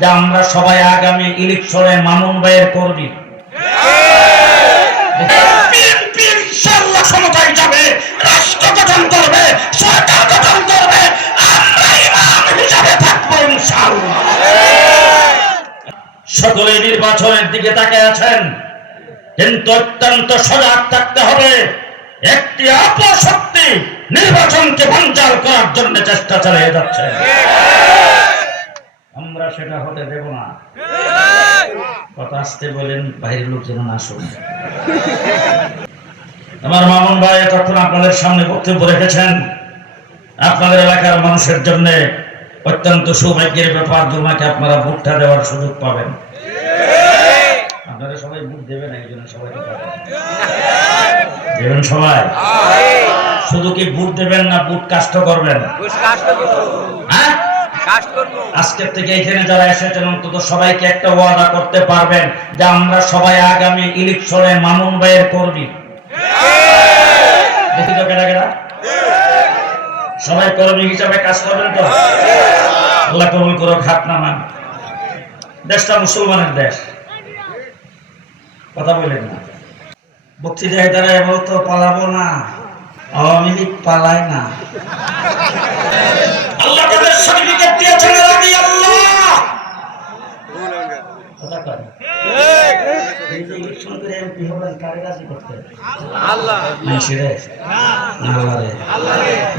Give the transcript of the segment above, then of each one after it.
যে আমরা সবাই আগামী ইলেকশনে মামুন ভাইয়ের কর্মী। বিএনপি ইনশাআল্লাহ ক্ষমতায় যাবে রাষ্ট্র গঠন করবে সরকার গঠন করবে আমরা ইমাম হিসাবে থাকব ইনশাআল্লাহ। সকলে নির্বাচনের দিকে তাকে আছেন কিন্তু অত্যন্ত সজাগ থাকতে হবে। একটি অপশক্তি নির্বাচনকে বঞ্চাল করার জন্য চেষ্টা চালিয়ে যাচ্ছে। সেটা হতে দেব না। কথা আসতে বলেন বাইরের লোক যেন না শুনে। আমার মামুন ভাই এতক্ষণ আপনাদের সামনে বক্তব্য রেখেছেন আপনাদের এলাকার মানুষের জন্য অত্যন্ত সৌভাগ্যের ব্যাপার দুমাকে আপনারা ভোটটা দেওয়ার সুযোগ পাবেন। আপনারা সবাই ভোট দেবেন একজনে সবাই দেবেন সবাই? শুধু কি ভোট দেবেন না ভোট কাষ্ট করবেন? আজকের থেকে এখানে যারা এসেছেন অন্তত সবাইকে একটা ওয়াদা করতে পারবেন যে আমরা সবাই আগামী ইলেকশনে মামুন ভাইয়ের কর্মী। দেখি তো কেনা কেনা? সবাই কর্মী হিসাবে কাজ করবেন তো? আল্লাহ কবুল করো খাত নামান। দেশটা মুসলমানের দেশ। কথা বললেন না। বক্তৃতায় দ্বারা বলতো পালাবো না। আওয়ামী লীগ পালায় না। সার্টিফিকেট দিয়েছেন রাজি আল্লাহ। কথা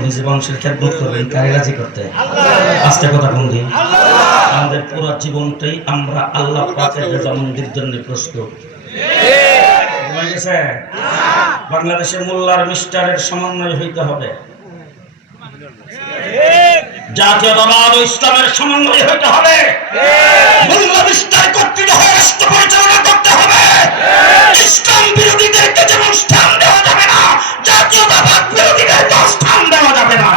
নিজে মানুষের খেদমত করবেন করতে। আস্তে আমাদের পুরো জীবনটাই আমরা আল্লাহ পাকের রেজামন্দির জন্য প্রস্তুত। বাংলাদেশের মোল্লার মিস্টারের সমন্বয় হইতে হবে। জাতীয়তাবাদ ও ইসলামের সমন্বয় হইতে হবে। মোল্লা মিস্টার কর্তৃক হয়ে রাষ্ট্র পরিচালনা করতে হবে। ইসলাম বিরোধীদেরকে যেমন স্থান দেওয়া যাবে না জাতীয়তাবাদ বিরোধীদেরকে স্থান দেওয়া যাবে না।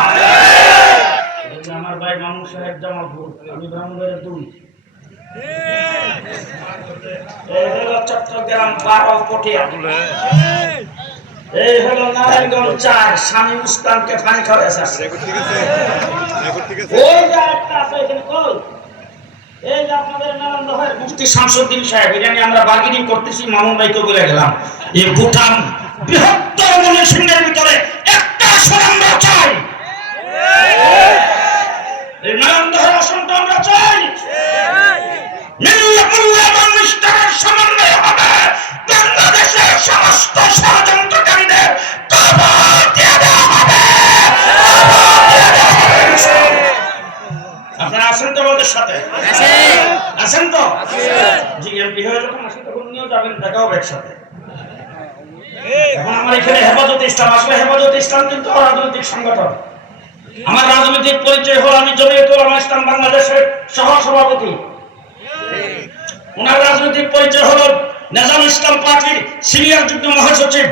আমার ভাই মামুন সাহেব জামালপুর আমি ব্রাহ্মণবাড়ির দুই চট্টগ্রাম বারো পটিয়া এই হলো নারায়ণগঞ্জ চার স্বামী মুস্তানকে পানি খাওয়া আসছে যে একটা আছে এখানে কই? এই যে আপনাদের নারায়ণ হয় মুফতি শামসুদ্দিন সাহেব এটা নিয়ে আমরা বাগিনি করতেছি মামুন ভাইকে বলে গেলাম। এই ভুটান বৃহত্তর ভিতরে একটা আসন আমরা চাই। এই নারায়ণ দহের আসনটা আমরা চাই। মিল্লা মুল্লা সমন্বয় হবে। বাংলাদেশের সমস্ত ষড়যন্ত্রকারীদের আপনারা আছেন তো আমাদের সাথে। আছেন তো? জি এমপি হয়ে যখন আসেন তখন নিয়েও যাবেন দেখা হবে একসাথে। এখন আমার এখানে হেফাজত ইসলাম আসলে হেফাজত ইসলাম কিন্তু অরাজনৈতিক সংগঠন। আমার রাজনৈতিক পরিচয় হল আমি জমিয়তুল উলামা ইসলাম বাংলাদেশের সহ সভাপতি ওনার রাজনৈতিক পরিচয় হল নেজাম ইসলাম পার্টির সিনিয়র যুগ্ম মহাসচিব।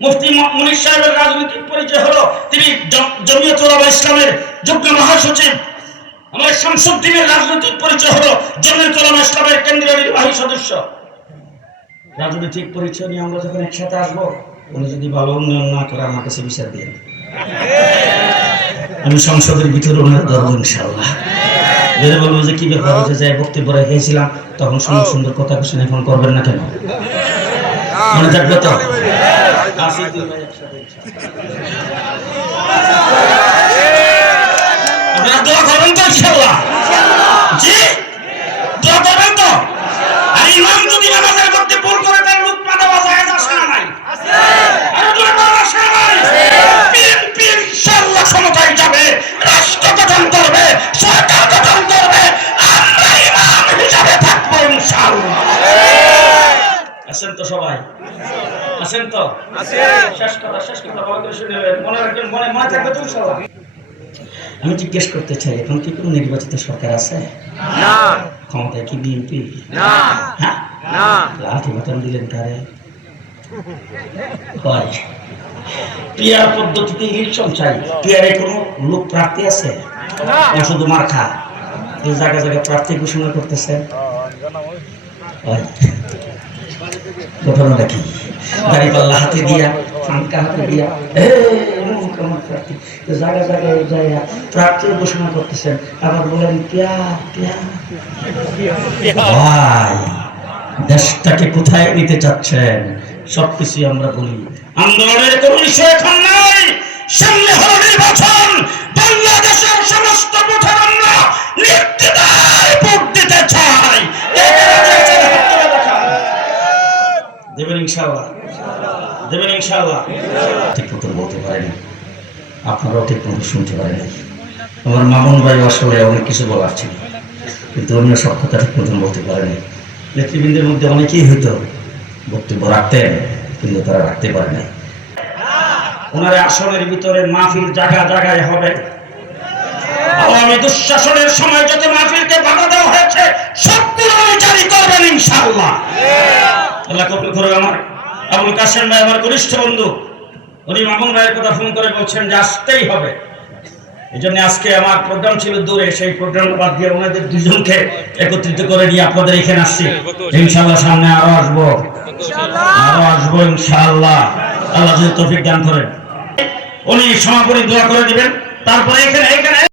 মুফতি মুনির সাহেবের রাজনৈতিক পরিচয় হলো তিনি জ- জমিয়ত উলামা ইসলামের যুগ্ম মহাসচিব। আমার শামসুদ্দিনের রাজনৈতিক পরিচয় হলো জমিয়ত উলামা ইসলামের কেন্দ্রীয় নির্বাহী সদস্য। রাজনৈতিক পরিচয় নিয়ে আমরা যখন একসাথে আসব, উনি যদি ভালো উন্নয়ন না করে আমার কাছে বিচার দিয়ে আমি সংসদের ভিতরে ওনার ধরবো ইনশাল্লাহ যদি বলব যে কি ব্যাপার হয়েছে যে বক্তব্য রেখেছিলাম, তখন সুন্দর সুন্দর কথা কুশন এখন করবেন না কেন? মনে থাকবে তো ভাই একসাথে আপনারা দোয়া করবেন তো ইনশাল্লাহ জি দোয়া করবেন তো। আর ইমাম যদি নামাজের মধ্যে ভুল করে দেন লোক মাথা বাজায় আসে না নাই আরও দূরে বলা আসে না নাই বিএনপি ইনশাল্লাহ ক্ষমতায় যাবে রাষ্ট্র গঠন করবে সরকার গঠন করবে আমরা ইমাম হিসাবে থাকব ইনশাল্লাহ আছেন তো সবাই। আছেন তো? শেষ কথা শেষ কথা ভালো করে শুনে নেবেন। মনে রাখবেন মনে মনে থাকবে তো আমি জিজ্ঞেস করতে চাই এখন কি কোনো নির্বাচিত সরকার আছে? না। ক্ষমতায় কি বিএনপি? না। হ্যাঁ? না। লাঠি দিলেন কারে? পিয়ার পদ্ধতিতে ইলেকশন চাই পিয়ারে কোনো লোক প্রার্থী আছে? না। শুধু মার জায়গা জায়গায় প্রার্থী ঘোষণা করতেছে। ঘটনাটা কি? দাড়ি হাতে দিয়া ফাঙ্কা হাতে দিয়া ভাই, দেশটাকে কোথায় নিতে চাচ্ছেন? সবকিছু আমরা বলি। আন্দোলনের সমস্ত নির্দ্বিধায় ভোট দিতে চাই একে রাজা হাত তুলে দেখান। দেবেন ইনশাআল্লাহ দেবেন ইনশাআল্লাহ। ঠিক মতো বলতে পারেনি। আপনারাও ঠিক মতো শুনতে পারেনি। আমার মামুন ভাই আসলে অনেক কিছু বলার ছিল। কিন্তু অন্য সব কথা ঠিক মতন বলতে পারেনি। নেতৃবৃন্দের মধ্যে অনেকেই হয়তো বক্তব্য রাখতেন, কিন্তু তারা রাখতে পারে নাই। ওনার আসনের ভিতরে মাহফিল জায়গা জায়গায় হবে। আওয়ামী দুঃশাসনের সময় যত মাহফিলকে বাধা দেওয়া হয়েছে, সবগুলো উনি জারি করবেন ইনশাআল্লাহ। আল্লাহ কবুল করে আমার। আবুল কাসেম ভাই আমার ঘনিষ্ঠ বন্ধু। উনি মামুন ভাইয়ের কথা ফোন করে বলছেন যে আসতেই হবে। এই জন্য আজকে আমার প্রোগ্রাম ছিল দূরে, সেই প্রোগ্রাম বাদ দিয়ে ওনাদের দুজনকে একত্রিত করে নিয়ে আপনাদের এখানে আসছি। ইনশাল্লাহ সামনে আরও আসব। আরও আসব ইনশাল্লাহ আল্লাহ যদি তৌফিক দান করেন। উনি সমাপনী দোয়া করে দিবেন। তারপরে এখানে এখানে